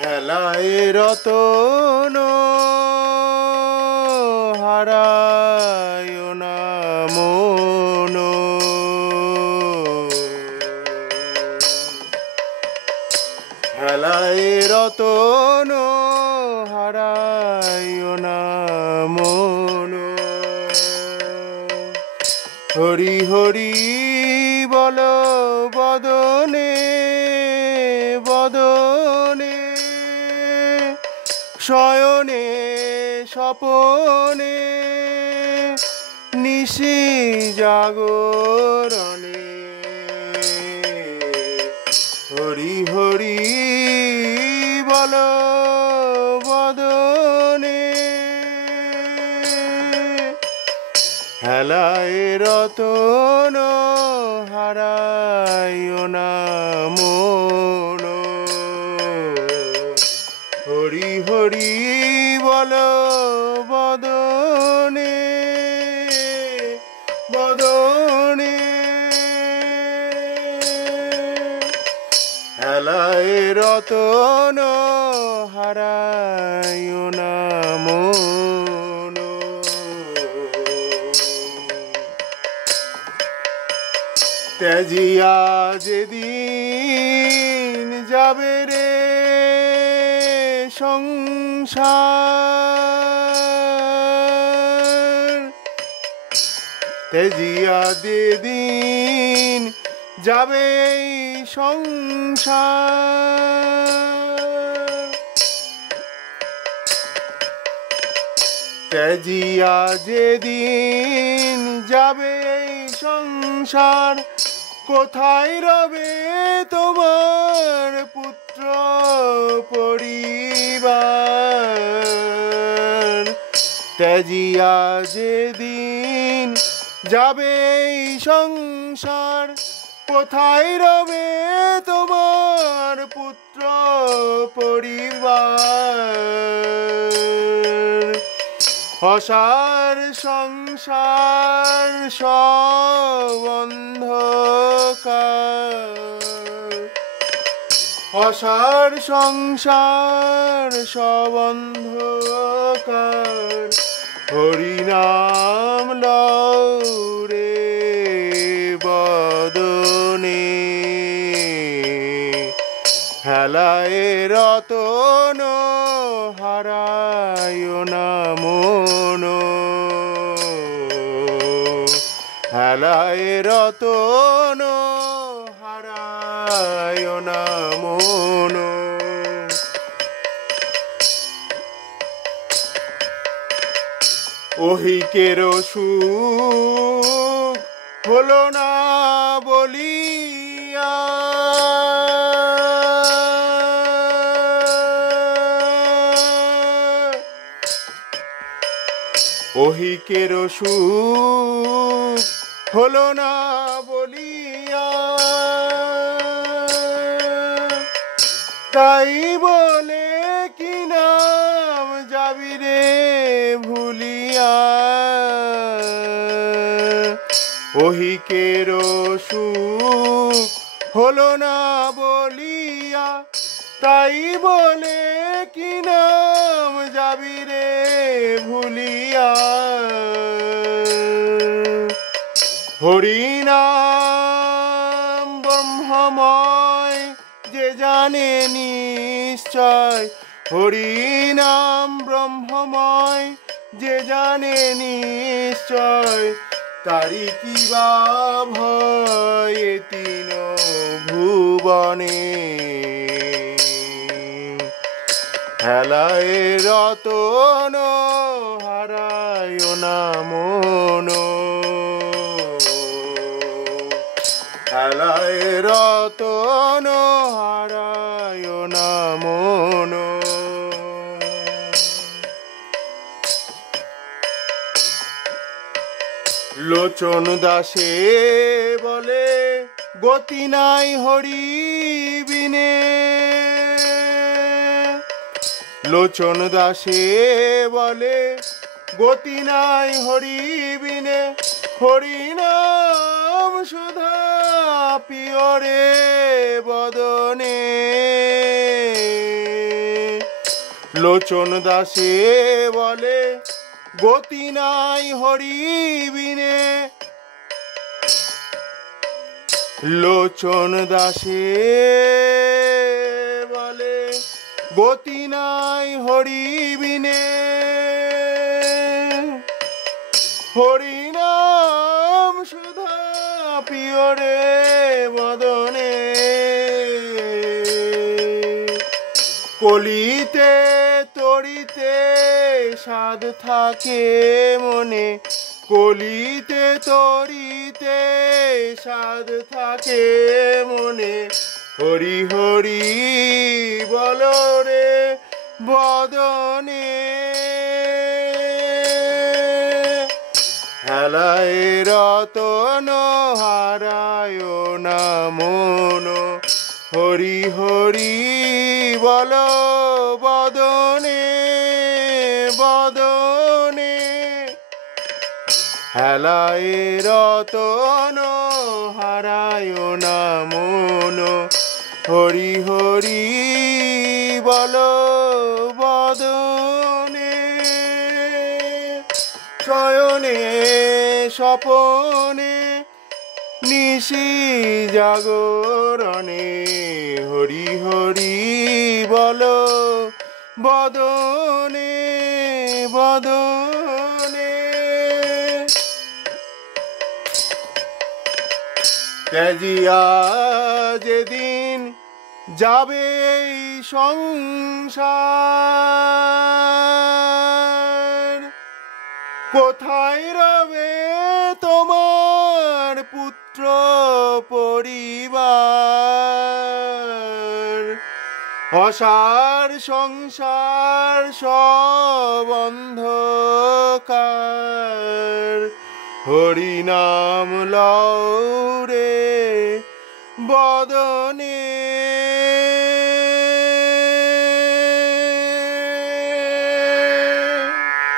হেলায় রতন হারায় না মন, হেলায় রতন হারায় না মন। হরি হরি বল বদনে বদনে, শয়নে স্বপনে নিশি জাগরণে। হরি হরি বল বদনে, হেলায় রতন হারায় না মন। হরি হরি বল বদনে বদনে, হেলায় রতন হারায় না মন। তেজিয়া যেদিন যাবে রে সংসার, তেজিয়া যেদিন যাবে সংসার, তেজিয়া যেদিন যাবে সংসার, কোথায় রবে তোমার পুত্র পরিবার। তেজিয়া যেদিন যাবে সংসার, কোথায় রবে তোমার পুত্র পরিবার। অসার সংসার সব অন্ধকার, অসার সংসার সব অন্ধকার। হরিনাম লও রে বদনে, হেলায় রতন হারায় না মন। হেলায় রতন হারায় না মন। ওহিকের সুখ হলো না বলিয়া, ওহিকের সুখ হলো না বলিয়া, তাই বলে কি নাম যাবি রে ভুলিয়া। ওহিকের সুখ হলো না বলিয়া, তাই বলে কি নাম যাবি রে ভুলিয়া। হরিনাম ব্রহ্মময় যে জানে নিশ্চয়, হরিনাম ব্রহ্মময় যে জানে নিশ্চয়, তারি কি বা ভয় তিন ভুবনে। হেলায় রতন হারায় না মন, হেলায় রতন হারায় না মন। লোচন দাসে বলে গতি নাই হরি বিনে, লোচন দাসে বলে গতি নাই হরি বিনে। হরিনাম সুধা পিয়রে বদনে, লোচন দাসে বলে গতি নাই হরি বিনে। লোচন দাসে বলে গতি নাই হরি বিনে। হরি নাম সুধা পিয়রে বদনে, কলিতে তরিতে সাধ থাকে মনে। কলিতে তরিতে সাধ থাকে মনে। হরি হরি বল রে বদনে। হেলায় রতন হারায় না মন। হরি হরি বল বদনে বদনে। হেলায় রতন হারায় না মন। হরি হরি বল বদনে। শয়নে স্বপনে নিশি জাগরণে। হরি হরি বল বদনে বদনে। ত্যাজিয়া যেদিন যাবে এই সংসার, কোথায় রবে তোমার পুত্র পরিবার। অসার সংসার সব অন্ধকার। হরি নাম লও রে বদনে